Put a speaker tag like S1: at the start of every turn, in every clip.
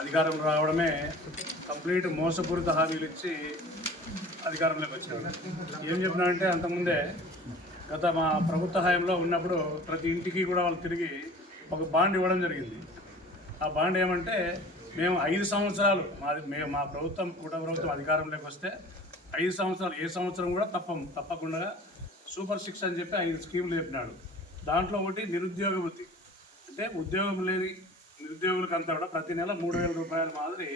S1: అధికారం రావడమే కంప్లీట్ మోసపూరిత హామీలు ఇచ్చి అధికారంలోకి వచ్చాడు ఏం చెప్పినాడంటే అంతకుముందే గత మా ప్రభుత్వ హయాంలో ఉన్నప్పుడు ప్రతి ఇంటికి కూడా వాళ్ళు తిరిగి ఒక బాండ్ ఇవ్వడం జరిగింది. ఆ బాండ్ ఏమంటే మేము ఐదు సంవత్సరాలు మాది మేము మా ప్రభుత్వం కూడా ప్రభుత్వం అధికారంలోకి వస్తే ఐదు సంవత్సరాలు ఏ సంవత్సరం కూడా తప్పం తప్పకుండా సూపర్ సిక్స్ అని చెప్పి ఐదు స్కీములు చెప్పినాడు. దాంట్లో ఒకటి నిరుద్యోగ వృత్తి. అంటే ఉద్యోగం లేని నిరుద్యోగులకు అంతా కూడా ప్రతి నెల మూడు వేల రూపాయల మాదిరి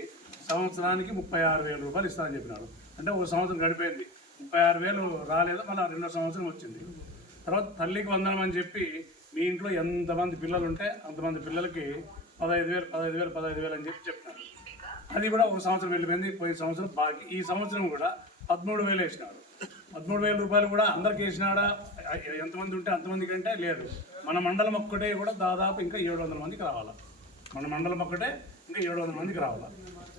S1: సంవత్సరానికి ముప్పై ఆరు వేల రూపాయలు ఇస్తానని చెప్పినాడు అంటే ఒక సంవత్సరం గడిపోయింది. ముప్పై ఆరు వేలు రాలేదు మళ్ళీ రెండో సంవత్సరం వచ్చింది. తర్వాత తల్లికి వందనం అని చెప్పి మీ ఇంట్లో ఎంతమంది పిల్లలు ఉంటే అంతమంది పిల్లలకి పదహైదు వేలు పదహైదు వేలు పదహైదు వేలు అని చెప్పి చెప్పినారు. అది కూడా ఒక సంవత్సరం వెళ్ళిపోయింది పోయిన సంవత్సరం బాకీ. ఈ సంవత్సరం కూడా పదమూడు వేలు వేసినాడు పదమూడు వేల రూపాయలు కూడా అందరికి వేసినాడా? ఎంతమంది ఉంటే అంతమంది కంటే లేదు. మన మండలం ఒక్కటే కూడా దాదాపు ఇంకా ఏడు వందల మందికి రావాలి. మన మండలం ఒక్కటే ఇంకా ఏడు వందల మందికి రావాలి?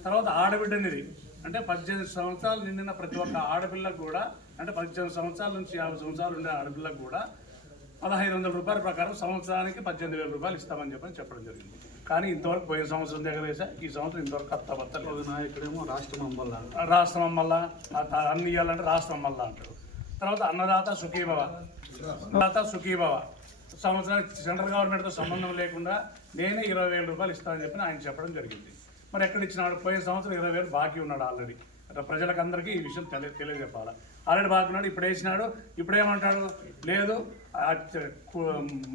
S1: తర్వాత ఆడబిడ్డ అనేది అంటే పద్దెనిమిది సంవత్సరాలు నిండిన ప్రతి ఒక్క ఆడపిల్లకు కూడా అంటే పద్దెనిమిది సంవత్సరాల నుంచి యాభై సంవత్సరాలు ఉండే ఆడపిల్లకు కూడా పదహైదు వందల రూపాయల ప్రకారం సంవత్సరానికి పద్దెనిమిది వేల రూపాయలు ఇస్తామని చెప్పని చెప్పడం జరిగింది. కానీ ఇంతవరకు పోయిన సంవత్సరం దగ్గర వేసా ఈ సంవత్సరం ఇంతవరకు కత్త
S2: ఒక నాయకుడేమో రాష్ట్రం అమ్మల్లా
S1: రాష్ట్రం మళ్ళా అన్ని ఇవ్వాలంటే రాష్ట్రం మళ్ళా అంటారు తర్వాత అన్నదాత సుఖీభవ. అన్నదాత సుఖీభవ. సంవత్సరానికి సెంట్రల్ గవర్నమెంట్తో సంబంధం లేకుండా నేనే ఇరవై వేల రూపాయలు ఇస్తానని చెప్పి ఆయన చెప్పడం జరిగింది. మరి ఎక్కడ ఇచ్చినాడు పోయిన సంవత్సరం ఇరవై వేలు బాకీ ఉన్నాడు ఆల్రెడీ ప్రజలకు అందరికీ ఈ విషయం తెలియ తెలియజెప్పాలి? ఆల్రెడీ బాకీ ఉన్నాడు ఇప్పుడు వేసినాడు ఇప్పుడు ఏమంటాడు? లేదు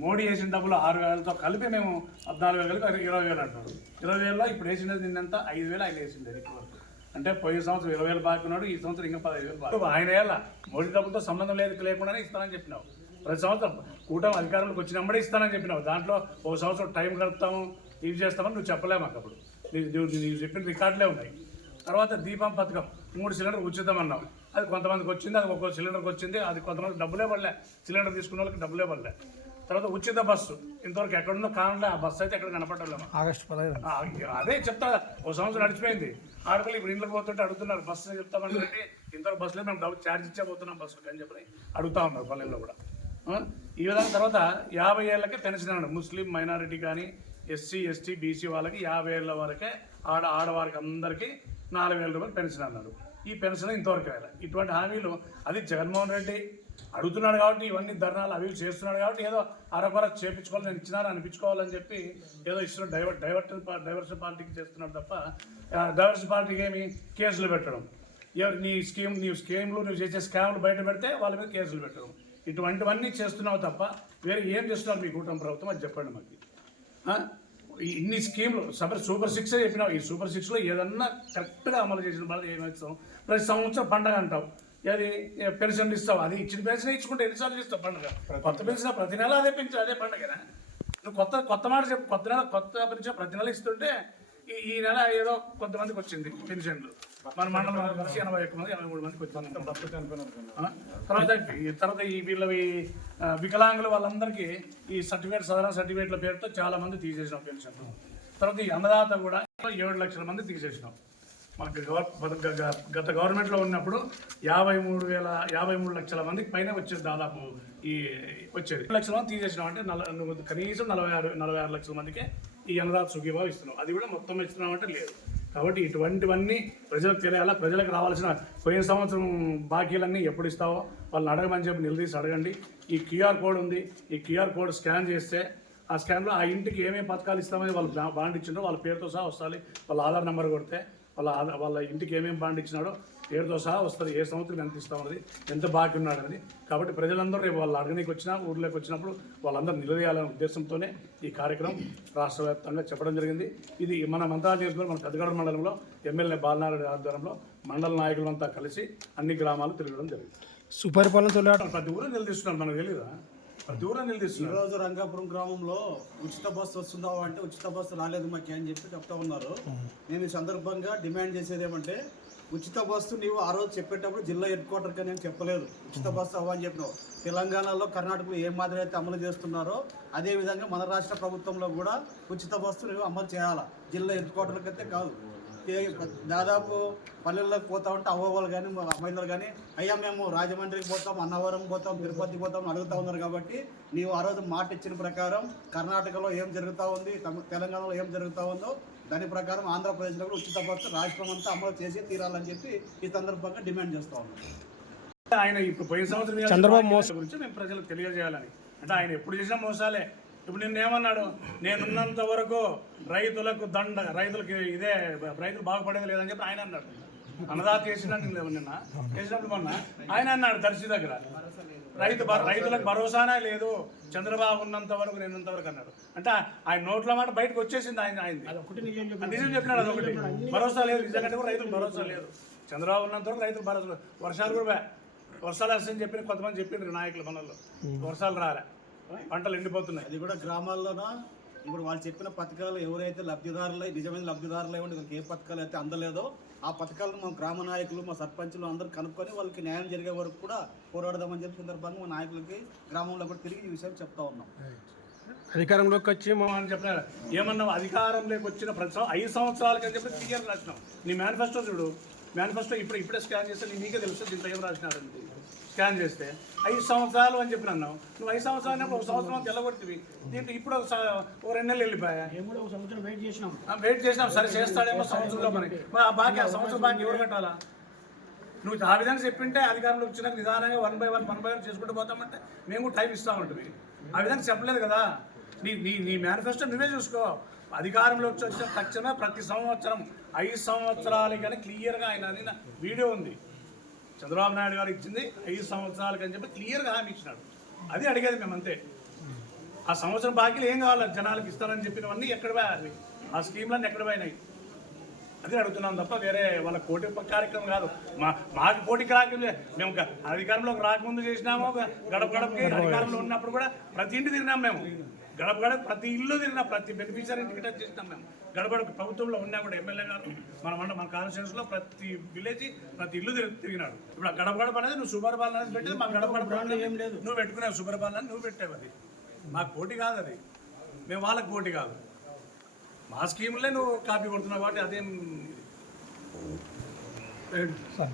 S1: మోడీ వేసిన డబ్బులు ఆరు వేలతో కలిపి మేము పద్నాలుగు వేలు కలిపి ఇరవై వేలు అంటాడు ఇరవై వేలలో ఇప్పుడు వేసినది నిన్నంతా ఐదు వేలు ఆయన వేసింది ఇప్పుడు వరకు. అంటే పోయిన సంవత్సరం ఇరవై వేలు బాకీ ఉన్నాడు ఈ సంవత్సరం ఇంకా పదహైదు వేలు బాకీ ఆయన ఏళ్ళ మోడీ డబ్బులతో సంబంధం లేదు లేకుండానే ఇస్తానని చెప్పినావు. ప్రతి సంవత్సరం కూటమి అధికారంలోకి వచ్చినప్పుడే ఇస్తానని చెప్పినావు. దాంట్లో ఒక సంవత్సరం టైం గడుపుతాము ఇది చేస్తామని నువ్వు చెప్పలేము అప్పుడు. నువ్వు- నీవు చెప్పిన రికార్డులే ఉన్నాయి. తర్వాత దీపం పథకం మూడు సిలిండర్ ఉచితం అన్నావు అది కొంతమందికి వచ్చింది అది ఒక్కో సిలిండర్కి వచ్చింది అది కొంతమంది డబ్బులే పడలే. సిలిండర్ తీసుకున్న వాళ్ళకి డబ్బులే పడలే. తర్వాత ఉచిత బస్సు ఇంతవరకు ఎక్కడుందో కానులే ఆ బస్సు అయితే ఎక్కడ కనపడలేము
S3: ఆగస్టు పదహైదు.
S1: అదే చెప్తా ఓ సంవత్సరం నడిచిపోయింది. ఆడపిల్లలు ఇప్పుడు ఇంట్లోకి పోతుంటే అడుగుతున్నారు బస్సు చెప్తామని ఇంతవరకు బస్సులో మేము డబ్బు ఛార్జ్ ఇచ్చే పోతున్నాం బస్సుకి అని చెప్పి అడుగుతా ఉన్నారు పల్లెల్లో కూడా. ఈ విధంగా తర్వాత యాభై ఏళ్ళకే పెన్షన్ అన్నాడు. ముస్లిం మైనారిటీ కానీ ఎస్సీ ఎస్టీ బీసీ వాళ్ళకి యాభై ఏళ్ళ వరకే ఆడ ఆడవారికి అందరికీ నాలుగు వేల రూపాయలు పెన్షన్ అన్నాడు. ఈ పెన్షన్ ఇంతవరకు వేయాలి ఇటువంటి హామీలు అది జగన్మోహన్ రెడ్డి అడుగుతున్నాడు కాబట్టి ఇవన్నీ ధర్నాలు అవి చేస్తున్నాడు కాబట్టి ఏదో అరపర చేపించుకోవాలి నేను ఇచ్చినాను అనిపించుకోవాలని చెప్పి ఏదో ఇస్తున్న డైవర్ట్ డైవర్షన్ డైవర్షన్ పార్టీకి చేస్తున్నాడు తప్ప డైవర్షన్ పార్టీకి ఏమి కేసులు పెట్టడం. ఎవరు నీ స్కీమ్ నీ స్కీమ్లు నువ్వు చేసే స్కామ్లు బయట పెడితే వాళ్ళ మీద కేసులు పెట్టడం. ఇటువంటివన్నీ చేస్తున్నావు తప్ప వేరే ఏం చేస్తున్నారు మీ కూటమి ప్రభుత్వం? అది చెప్పండి మాకు. ఇన్ని స్కీమ్లు సూపర్ సూపర్ సిక్స్ చెప్పినావు. ఈ సూపర్ సిక్స్లో ఏదన్నా కరెక్ట్గా అమలు చేసిన వాళ్ళు ఏమిస్తాం ప్రతి సంవత్సరం పండగ అంటావు. అది పెన్షన్ ఇస్తావు? అది ఇచ్చిన పెన్షన్ ఇచ్చుకుంటే ఎన్నిసార్లు ఇస్తావు పండుగ? కొత్త పెన్షన్ ప్రతి నెల అదే పెన్షన్ అదే పండుగనా? నువ్వు కొత్త కొత్త మాట చెప్పు. కొత్త నెల కొత్త పెన్షన్ ప్రతి నెల ఇస్తుంటే ఈ ఈ నెల ఏదో కొంతమందికి వచ్చింది పెన్షన్లు. మన మండలం కలిసి ఎనభై ఒక్క మంది ఎనభై మూడు మందికి వచ్చింది తర్వాత ఈ తర్వాత ఈ వీళ్ళవి వికలాంగుల వికలాంగులు వాళ్ళందరికీ ఈ సర్టిఫికేట్ సాధారణ సర్టిఫికేట్ల పేరుతో చాలా మంది తీసేసినాం పెన్షన్. తర్వాత ఈ అన్నదాత కూడా ఏడు లక్షల మంది తీసేసినాం. మాకు గ- గత గవర్నమెంట్లో ఉన్నప్పుడు యాభై మూడు వేల యాభై మూడు లక్షల మందికి పైన వచ్చేది దాదాపు ఈ వచ్చేది. లక్షల మంది తీసేసినాం అంటే నల కనీసం నలభై ఆరు నలభై ఆరు లక్షల మందికి ఈ అన్నదాత సుఖీభావ ఇస్తున్నాం. అది కూడా మొత్తం ఇస్తున్నాం అంటే లేదు. కాబట్టి ఇటువంటివన్నీ ప్రజలకు తెలియాలా? ప్రజలకు రావాల్సిన పోయిన సంవత్సరం బాకీలన్నీ ఎప్పుడు ఇస్తావో వాళ్ళని అడగమని చెప్పి నిలదీసి అడగండి. ఈ క్యూఆర్ కోడ్ ఉంది. ఈ క్యూఆర్ కోడ్ స్కాన్ చేస్తే ఆ స్కాన్లో ఆ ఇంటికి ఏమేమి పథకాలు ఇస్తామని వాళ్ళు బాండ్ ఇచ్చిండ్రో వాళ్ళ పేరుతో సహా వస్తాలి. వాళ్ళ ఆధార్ నెంబర్ కొడితే వాళ్ళ ఆధార్ వాళ్ళ ఇంటికి ఏమేమి బాండ్ ఇచ్చినాడో పేరుతో సహా వస్తుంది ఏ సంవత్సరం ఎంత ఇస్తామన్నది ఎంత బాకీ ఉన్నాడు అనేది కాబట్టి ప్రజలందరూ రేపు వాళ్ళు అడగనీకి వచ్చినా ఊర్లోకి వచ్చినప్పుడు వాళ్ళందరూ నిలదీయాలనే ఉద్దేశంతోనే ఈ కార్యక్రమం రాష్ట్ర వ్యాప్తంగా చెప్పడం జరిగింది. ఇది మన మంత్రాలు చేసుకుని మన పెద్దగడ మండలంలో ఎమ్మెల్యే బాలనారెడ్డి ఆధ్వర్యంలో మండల నాయకులంతా కలిసి అన్ని గ్రామాలు తిరగడం జరిగింది.
S3: సుపరిపాలన తొలి
S1: ప్రతి ఊరు నిలదీస్తున్నారు మనకు తెలియదా ప్రతి ఊరు నిలదీస్తున్నారు.
S2: ఈరోజు రంగాపురం గ్రామంలో ఉచిత బస్సు వస్తుందా అంటే ఉచిత బస్సు రాలేదు మాకు అని చెప్పి చెప్తా ఉన్నారు. మేము. ఈ సందర్భంగా డిమాండ్ చేసేది ఏమంటే ఉచిత బస్సు నీవు ఆ రోజు చెప్పేటప్పుడు జిల్లా హెడ్ క్వార్టర్కి నేను చెప్పలేదు. ఉచిత బస్సు అవ్వని చెప్పినావు. తెలంగాణలో కర్ణాటకలో ఏ మాదిరి అయితే అమలు చేస్తున్నారో అదే విధంగా మన రాష్ట్ర ప్రభుత్వంలో కూడా ఉచిత బస్సు నువ్వు అమలు చేయాలా? జిల్లా హెడ్ క్వార్టర్కి అయితే కాదు. దాదాపు పల్లెల్లోకి పోతా ఉంటే అవ్వవాళ్ళు కానీ అమ్మాయిలు కానీ అయ్యా మేము రాజమండ్రికి పోతాం అన్నవరం పోతాం తిరుపతి పోతాం అడుగుతా ఉన్నారు కాబట్టి నీవు ఆ రోజు మాట ఇచ్చిన ప్రకారం కర్ణాటకలో ఏం జరుగుతూ ఉంది తమ- తెలంగాణలో ఏం జరుగుతూ ఉందో దాని ప్రకారం ఆంధ్రప్రదేశ్లో కూడా ఉచిత బస్సు రాష్ట్రం అంతా అమలు చేసి తీరాలని చెప్పి ఈ సందర్భంగా డిమాండ్ చేస్తా ఉన్నాం.
S1: ఆయన ఇప్పుడు పోయిన సంవత్సరం చంద్రబాబు మోసం. గురించి మేము ప్రజలకు తెలియజేయాలని. అంటే ఆయన ఎప్పుడు చేసినా మోసాలే. ఇప్పుడు నిన్న ఏమన్నాడు? నేనున్నంత వరకు రైతులకు దండ రైతులకి ఇదే రైతులు బాగుపడేది లేదని చెప్పి ఆయన అన్నాడు. అన్నదాత చేసిన నిన్న చేసినప్పుడు మొన్న ఆయన అన్నాడు దర్శి దగ్గర. రైతు రైతులకు భరోసానే లేదు. చంద్రబాబు ఉన్నంత వరకు నేను ఉన్నంత వరకు అన్నాడు. అంటే ఆయన నోట్ల మాట బయటకు వచ్చేసింది ఆయన ఆయన నిజం చెప్పినాడు అదొకటి భరోసా లేదు. నిజంగా కూడా రైతులకు భరోసా లేదు. చంద్రబాబు ఉన్నంత వరకు రైతులకు భరోసా లేదు. వర్షాలు కూడా వర్షాలు వస్తాయని చెప్పి కొంతమంది చెప్పిండ్రు నాయకులు మనల్లో. వర్షాలు రాలే. పంటలు ఎండిపోతున్నాయి.
S2: అది కూడా గ్రామాల్లోన? ఇప్పుడు వాళ్ళు చెప్పిన పథకాలు ఎవరైతే లబ్ధిదారులు నిజమైన లబ్ధిదారులు ఏమంటే వాళ్ళకి ఏ పథకాలు అయితే అందలేదో ఆ పథకాలను మా గ్రామ నాయకులు మా సర్పంచులు అందరూ కనుక్కొని వాళ్ళకి న్యాయం జరిగే వరకు కూడా పోరాడదామని చెప్పి సందర్భంగా మా నాయకులకి గ్రామంలో కూడా తిరిగి ఈ విషయం చెప్తా ఉన్నాం.
S3: అధికారంలోకి వచ్చి మా
S1: అని చెప్పినారు ఏమన్నా అధికారంలోకి వచ్చిన ప్రతి ఐదు సంవత్సరాలకి అని చెప్పి క్లియర్ రాసినాం. నీ మేనిఫెస్టో చూడు మేనిఫెస్టో ఇప్పుడు ఇప్పుడే స్కాన్ చేస్తే నీ నీకే తెలుసు దీంట్లో ఏం రాసినారండి స్కాన్ చేస్తే ఐదు సంవత్సరాలు అని చెప్పి అన్నావు నువ్వు ఐదు సంవత్సరాలు అన్నప్పుడు ఒక సంవత్సరం తెల్లగొడుతుంది దీంట్లో ఇప్పుడు ఒక ఒక రెండు నెలలు వెళ్ళిపోయా.
S4: కూడా ఒక సంవత్సరం వెయిట్ చేసినాం.
S1: వెయిట్ చేసినాం. సరే చేస్తాడేమో సంవత్సరంలో మనకి మరి. ఆ బాకీ ఆ సంవత్సరం బాకీ ఎవరు కట్టాలా? నువ్వు ఆ విధంగా చెప్పింటే అధికారంలో వచ్చినాక నిదానంగా one by one one by one చేసుకుంటూ పోతామంటే మేము కూడా టైం ఇస్తా ఉంటుంది ఆ విధంగా చెప్పలేదు కదా. నీ నీ నీ మేనిఫెస్టో నువ్వే చూసుకో. అధికారంలోకి వచ్చిన తక్షణమే ప్రతి సంవత్సరం ఐదు సంవత్సరాలు కానీ క్లియర్గా ఆయన వీడియో ఉంది. చంద్రబాబు నాయుడు గారు ఇచ్చింది ఐదు సంవత్సరాలకి అని చెప్పి క్లియర్గా హామీ ఇచ్చినాడు. అది అడిగేది మేము అంతే ఆ సంవత్సరం బాకీలు ఏం కావాలి? జనాలకు ఇస్తారని చెప్పినవన్నీ ఎక్కడ పోయాయి ఆ స్కీమ్లన్నీ ఎక్కడ పోయినాయి? అది అడుగుతున్నాం తప్ప వేరే వాళ్ళ కోటి కార్యక్రమం కాదు. మా మాకు కోటి కార్యక్రమం మేము అధికారంలోకి రాకముందు చేసినాము గడప గడపకి అధికారంలో ఉన్నప్పుడు కూడా ప్రతి ఇంటి తిరిగినాం మేము. గడప గడప ప్రతి ఇల్లు తిరిగినాం ప్రతి బెనిఫిషియరీ ఇంటికి టచ్ చేసినాం మేము. గడప గడప ప్రభుత్వంలో ఉన్నా కూడా ఎమ్మెల్యే గారు మన మన మన కాన్స్టిట్యూన్స్లో ప్రతి విలేజ్ ప్రతి ఇల్లు తిరిగి తిరిగినాడు. ఇప్పుడు ఆ గడప గడప అనేది నువ్వు సుపరిపాలన అనేది పెట్టేది మా గడప గడప ఏం లేదు. నువ్వు పెట్టుకున్నావు సుపరిపాలన నువ్వు పెట్టావు అది. మాకు పోటీ కాదు అది. మేము వాళ్ళకి పోటీ కాదు. మా స్కీములే నువ్వు కాపీ కొడుతున్నావు కాబట్టి అదేం
S3: సార్.